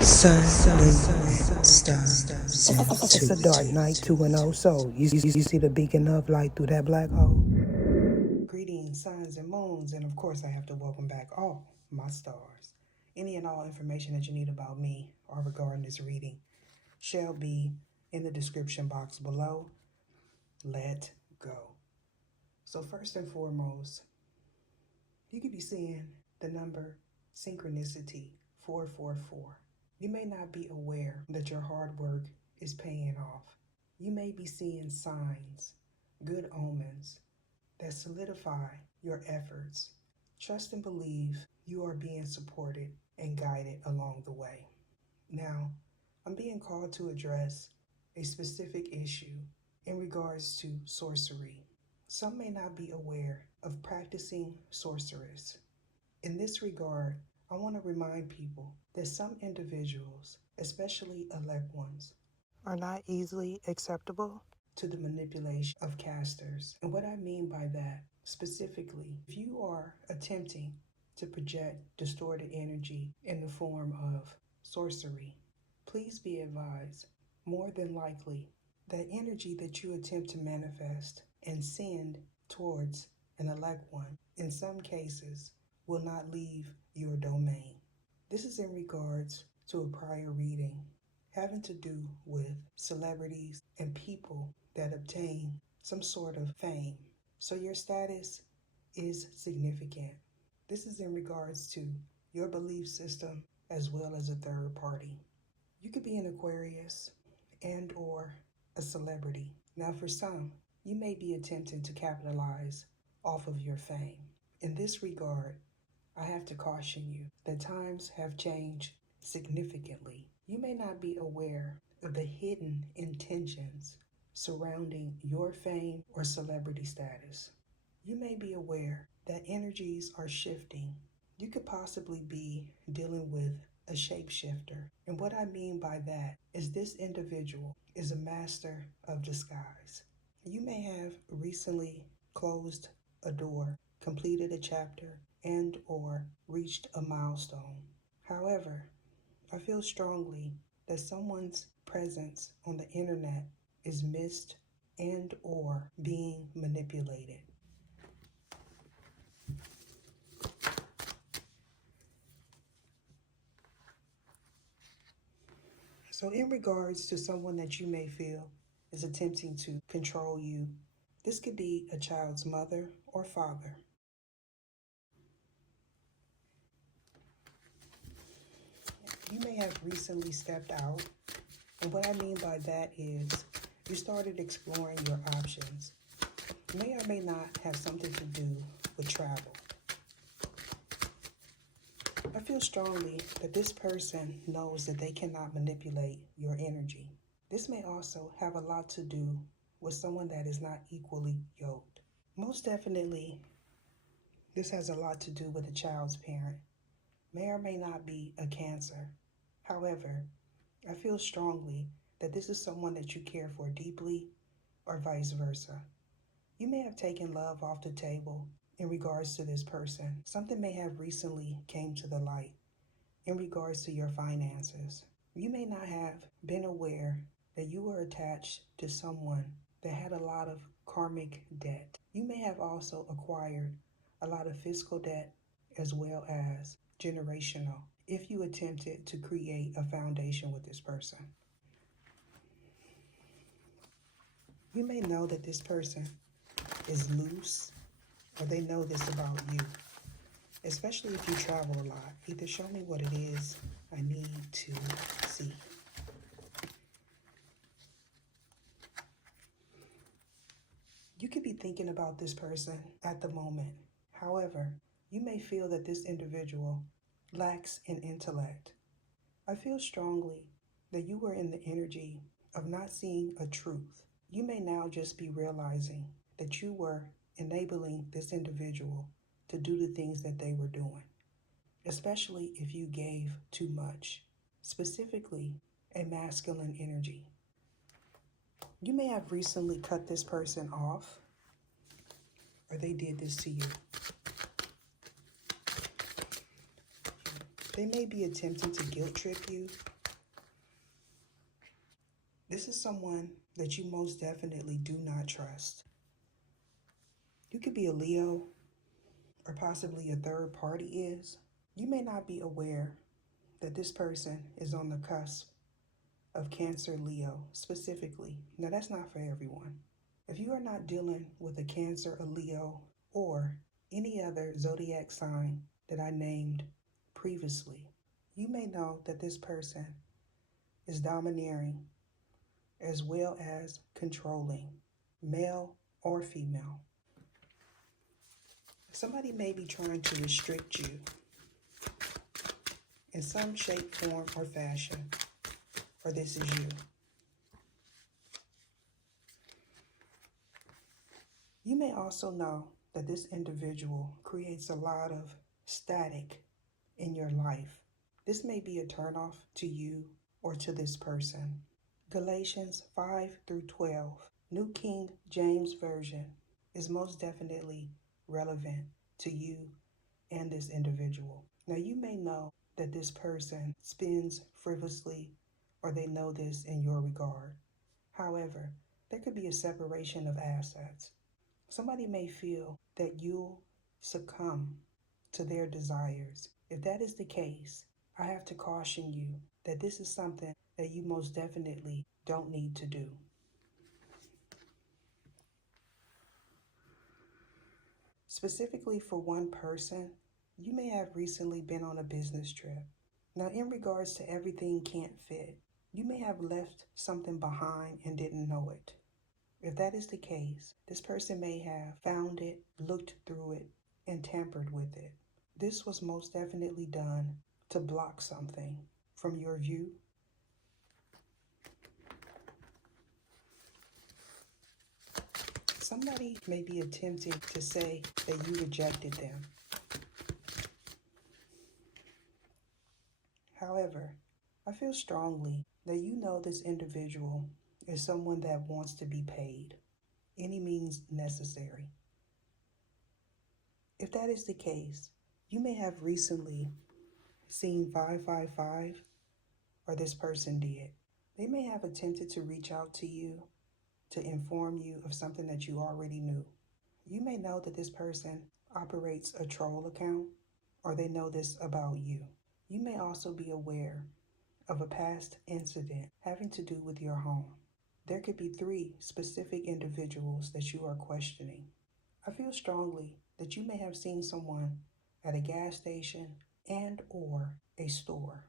Sun, moon, stars. It's a dark night, 2-0. So, you see the beacon of light through that black hole? Greetings, suns and moons, and of course, I have to welcome back all my stars. Any and all information that you need about me or regarding this reading shall be in the description box below. Let go. So, first and foremost, you could be seeing the number synchronicity 444. You may not be aware that your hard work is paying off. You may be seeing signs, good omens, that solidify your efforts. Trust and believe you are being supported and guided along the way. Now, I'm being called to address a specific issue in regards to sorcery. Some may not be aware of practicing sorceress. In this regard, I want to remind people that some individuals, especially elect ones, are not easily acceptable to the manipulation of casters. And what I mean by that, specifically, if you are attempting to project distorted energy in the form of sorcery, please be advised, more than likely, that energy that you attempt to manifest and send towards an elect one, in some cases, will not leave your domain. This is in regards to a prior reading having to do with celebrities and people that obtain some sort of fame. So your status is significant. This is in regards to your belief system as well as a third party. You could be an Aquarius and or a celebrity. Now for some, you may be attempting to capitalize off of your fame. In this regard, I have to caution you that times have changed significantly. You may not be aware of the hidden intentions surrounding your fame or celebrity status. You may be aware that energies are shifting. You could possibly be dealing with a shapeshifter. And what I mean by that is this individual is a master of disguise. You may have recently closed a door, completed a chapter, and or reached a milestone. However, I feel strongly that someone's presence on the internet is missed and or being manipulated. So in regards to someone that you may feel is attempting to control you, this could be a child's mother or father. You may have recently stepped out, and what I mean by that is you started exploring your options. It may or may not have something to do with travel. I feel strongly that this person knows that they cannot manipulate your energy. This may also have a lot to do with someone that is not equally yoked. Most definitely, this has a lot to do with a child's parent. May or may not be a Cancer. However, I feel strongly that this is someone that you care for deeply or vice versa. You may have taken love off the table in regards to this person. Something may have recently came to the light in regards to your finances. You may not have been aware that you were attached to someone that had a lot of karmic debt. You may have also acquired a lot of physical debt as well as generational if you attempted to create a foundation with this person. You may know that this person is loose or they know this about you, especially if you travel a lot. Either show me what it is I need to see. You could be thinking about this person at the moment. However, you may feel that this individual lacks in intellect. I feel strongly that you were in the energy of not seeing a truth. You may now just be realizing that you were enabling this individual to do the things that they were doing, especially if you gave too much, specifically a masculine energy. You may have recently cut this person off, or they did this to you. They may be attempting to guilt trip you. This is someone that you most definitely do not trust. You could be a Leo, or possibly a third party is. You may not be aware that this person is on the cusp of Cancer Leo specifically. Now, that's not for everyone. If you are not dealing with a Cancer, a Leo, or any other zodiac sign that I named previously, you may know that this person is domineering as well as controlling, male or female. Somebody may be trying to restrict you in some shape, form, or fashion, or this is you. You may also know that this individual creates a lot of static in your life. This may be a turnoff to you or to this person. Galatians 5-12, New King James Version, is most definitely relevant to you and this individual. Now, you may know that this person spends frivolously, or they know this in your regard. However, there could be a separation of assets. Somebody may feel that you'll succumb to their desires. If that is the case, I have to caution you that this is something that you most definitely don't need to do. Specifically for one person, you may have recently been on a business trip. Now, in regards to everything can't fit, you may have left something behind and didn't know it. If that is the case, this person may have found it, looked through it, and tampered with it. This was most definitely done to block something from your view. Somebody may be attempting to say that you rejected them. However, I feel strongly that you know this individual is someone that wants to be paid, any means necessary. If that is the case, you may have recently seen 555, or this person did. They may have attempted to reach out to you to inform you of something that you already knew. You may know that this person operates a troll account, or they know this about you. You may also be aware of a past incident having to do with your home. There could be 3 specific individuals that you are questioning. I feel strongly that you may have seen someone at a gas station and or a store.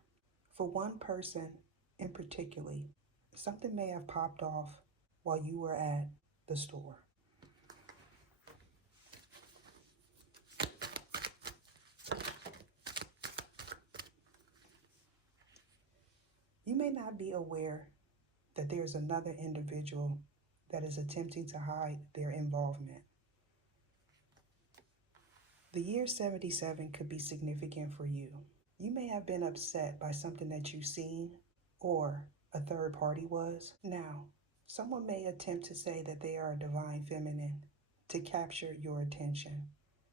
For one person in particular, something may have popped off while you were at the store. You may not be aware that there's another individual that is attempting to hide their involvement. The year 77 could be significant for you. You may have been upset by something that you've seen, or a third party was. Now, someone may attempt to say that they are a divine feminine to capture your attention.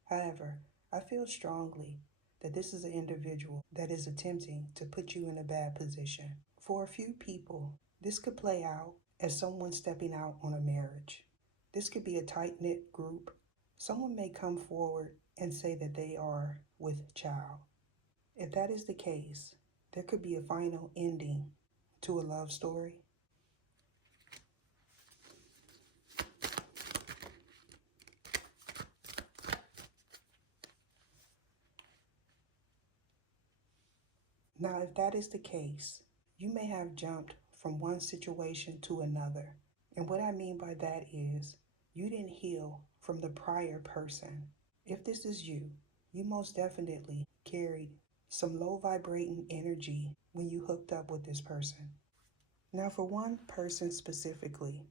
However, I feel strongly that this is an individual that is attempting to put you in a bad position. For a few people, this could play out as someone stepping out on a marriage. This could be a tight-knit group. Someone may come forward and say that they are with child. If that is the case, there could be a final ending to a love story. Now, if that is the case, you may have jumped from one situation to another. And what I mean by that is you didn't heal from the prior person. If this is you, you most definitely carried some low vibrating energy when you hooked up with this person. Now, for one person specifically,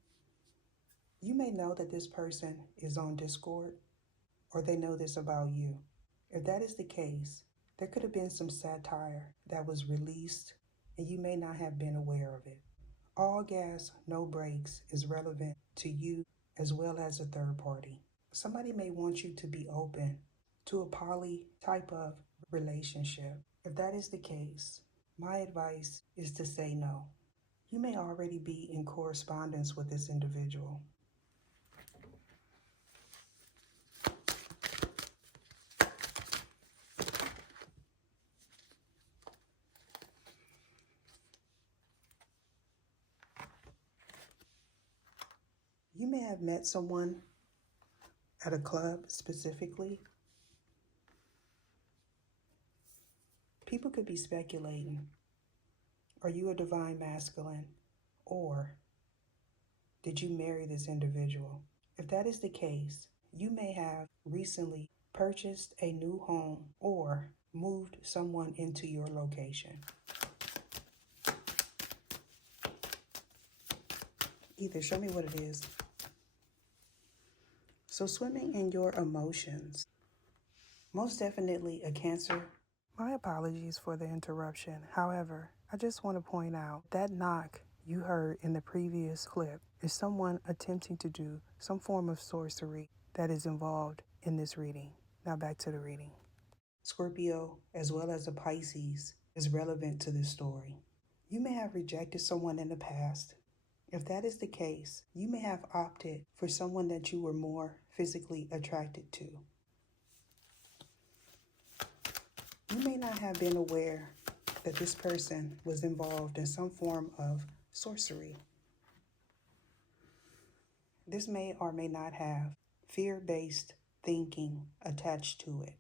you may know that this person is on Discord, or they know this about you. If that is the case, there could have been some satire that was released and you may not have been aware of it. All gas, no brakes is relevant to you as well as a third party. Somebody may want you to be open to a poly type of relationship. If that is the case, my advice is to say no. You may already be in correspondence with this individual. You may have met someone at a club specifically. People could be speculating, are you a divine masculine? Or did you marry this individual? If that is the case, you may have recently purchased a new home or moved someone into your location. Either show me what it is. So swimming in your emotions. Most definitely a Cancer. My apologies for the interruption. However, I just want to point out that knock you heard in the previous clip is someone attempting to do some form of sorcery that is involved in this reading. Now back to the reading. Scorpio, as well as a Pisces, is relevant to this story. You may have rejected someone in the past. If that is the case, you may have opted for someone that you were more physically attracted to. You may not have been aware that this person was involved in some form of sorcery. This may or may not have fear-based thinking attached to it.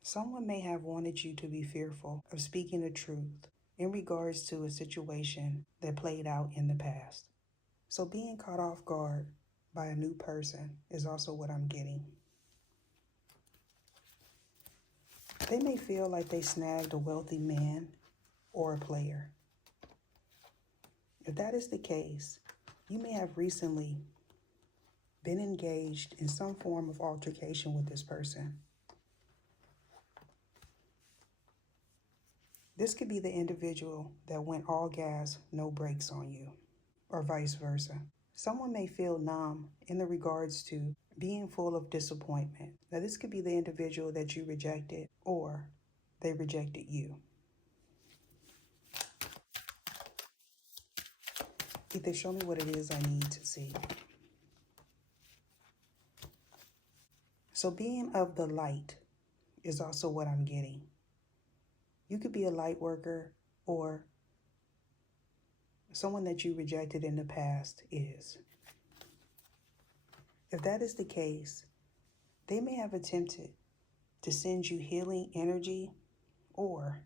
Someone may have wanted you to be fearful of speaking the truth in regards to a situation that played out in the past. So being caught off guard by a new person is also what I'm getting. They may feel like they snagged a wealthy man or a player. If that is the case, you may have recently been engaged in some form of altercation with this person. This could be the individual that went all gas, no brakes on you, or vice versa. Someone may feel numb in the regards to being full of disappointment. Now, this could be the individual that you rejected or they rejected you. Either show me what it is I need to see. So being of the light is also what I'm getting. You could be a light worker or someone that you rejected in the past is. If that is the case, they may have attempted to send you healing energy, or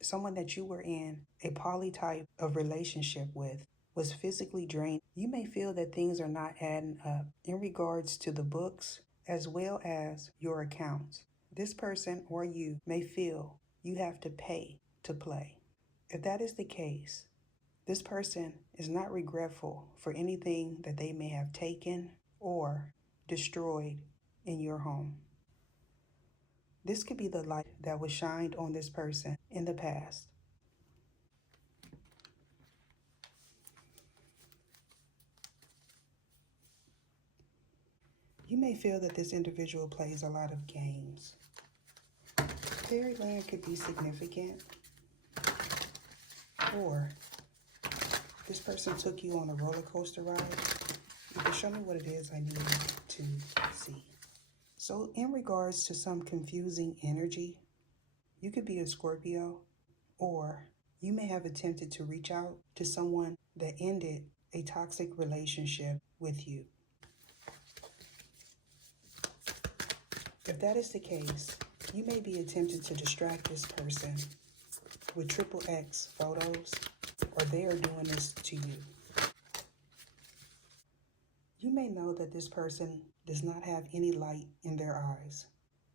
someone that you were in a poly type of relationship with was physically drained. You may feel that things are not adding up in regards to the books as well as your accounts. This person or you may feel you have to pay to play. If that is the case, this person is not regretful for anything that they may have taken or destroyed in your home. This could be the light that was shined on this person in the past. You may feel that this individual plays a lot of games. Fairyland could be significant, or this person took you on a roller coaster ride. You can show me what it is I need to see. So in regards to some confusing energy, you could be a Scorpio, or you may have attempted to reach out to someone that ended a toxic relationship with you. If that is the case, you may be attempting to distract this person with XXX photos, or they are doing this to you. You may know that this person does not have any light in their eyes.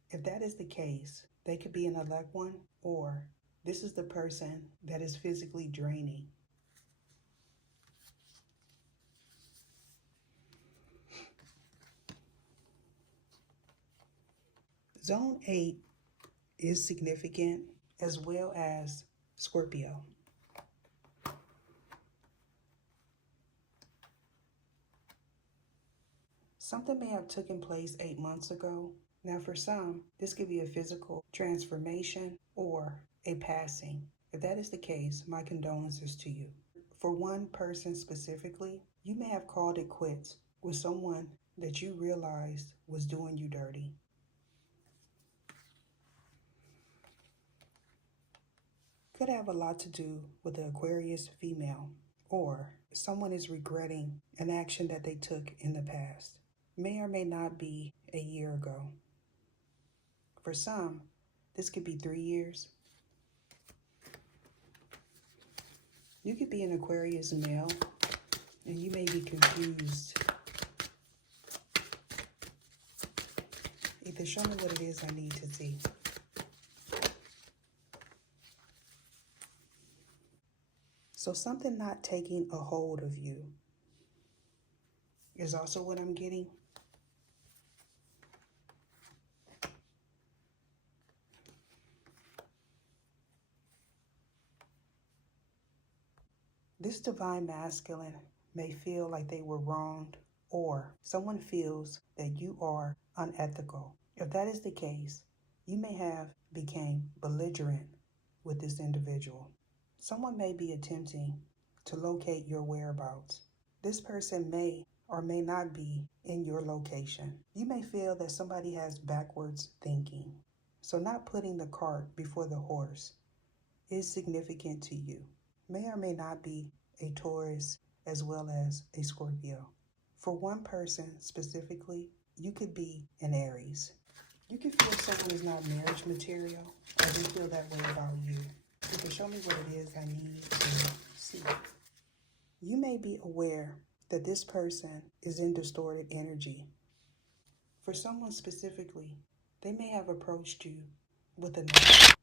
If that is the case, they could be an elect one, or this is the person that is physically draining. Zone 8 is significant, as well as Scorpio. Something may have taken place 8 months ago. Now for some, this could be a physical transformation, or a passing. If that is the case, my condolences to you. For one person specifically, you may have called it quits with someone that you realized was doing you dirty. Could have a lot to do with the Aquarius female, or someone is regretting an action that they took in the past. May or may not be a year ago. For some, this could be 3 years. You could be an Aquarius male, and you may be confused. Either show me what it is I need to see. So something not taking a hold of you is also what I'm getting. This divine masculine may feel like they were wronged, or someone feels that you are unethical. If that is the case, you may have become belligerent with this individual. Someone may be attempting to locate your whereabouts. This person may or may not be in your location. You may feel that somebody has backwards thinking. So not putting the cart before the horse is significant to you. May or may not be a Taurus as well as a Scorpio. For one person specifically, you could be an Aries. You can feel someone is not marriage material, or they feel that way about you. You can show me what it is I need to see. You may be aware that this person is in distorted energy. For someone specifically, they may have approached you with a no.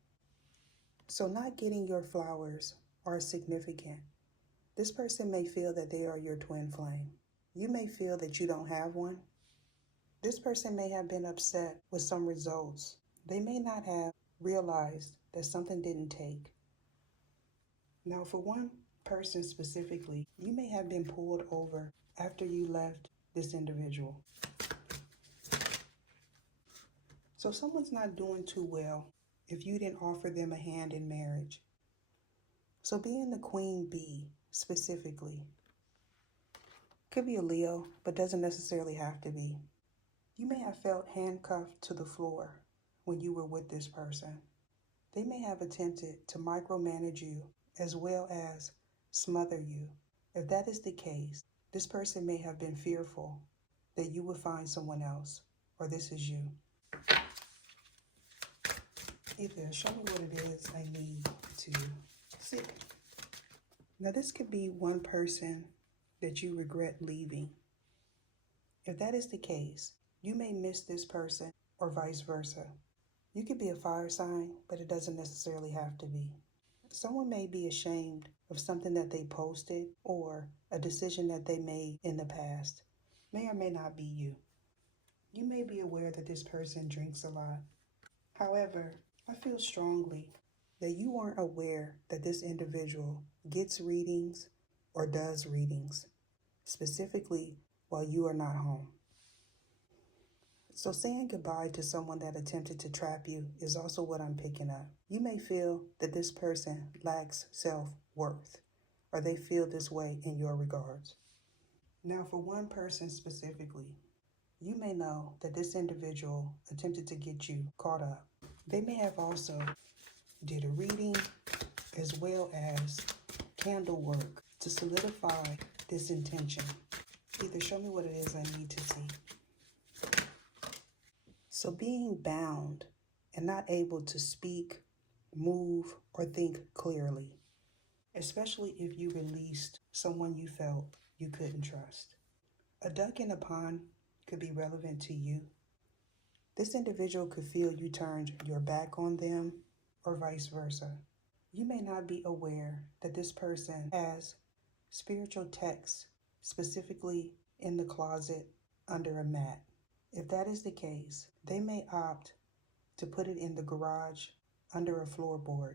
So not getting your flowers are significant. This person may feel that they are your twin flame. You may feel that you don't have one. This person may have been upset with some results. They may not have realized that something didn't take. Now, for one person specifically, you may have been pulled over after you left this individual. So someone's not doing too well if you didn't offer them a hand in marriage. So being the queen bee specifically could be a Leo, but doesn't necessarily have to be. You may have felt handcuffed to the floor when you were with this person. They may have attempted to micromanage you as well as smother you. If that is the case, this person may have been fearful that you would find someone else, or this is you. Either show me what it is I need to see. Now this could be one person that you regret leaving. If that is the case, you may miss this person or vice versa. You could be a fire sign, but it doesn't necessarily have to be. Someone may be ashamed of something that they posted or a decision that they made in the past. May or may not be you. You may be aware that this person drinks a lot. However, I feel strongly that you aren't aware that this individual gets readings or does readings, specifically while you are not home. So saying goodbye to someone that attempted to trap you is also what I'm picking up. You may feel that this person lacks self-worth, or they feel this way in your regards. Now, for one person specifically, you may know that this individual attempted to get you caught up. They may have also did a reading as well as candle work to solidify this intention. Either show me what it is I need to see. So being bound and not able to speak, move, or think clearly, especially if you released someone you felt you couldn't trust. A duck in a pond could be relevant to you. This individual could feel you turned your back on them or vice versa. You may not be aware that this person has spiritual texts specifically in the closet under a mat. If that is the case, they may opt to put it in the garage under a floorboard.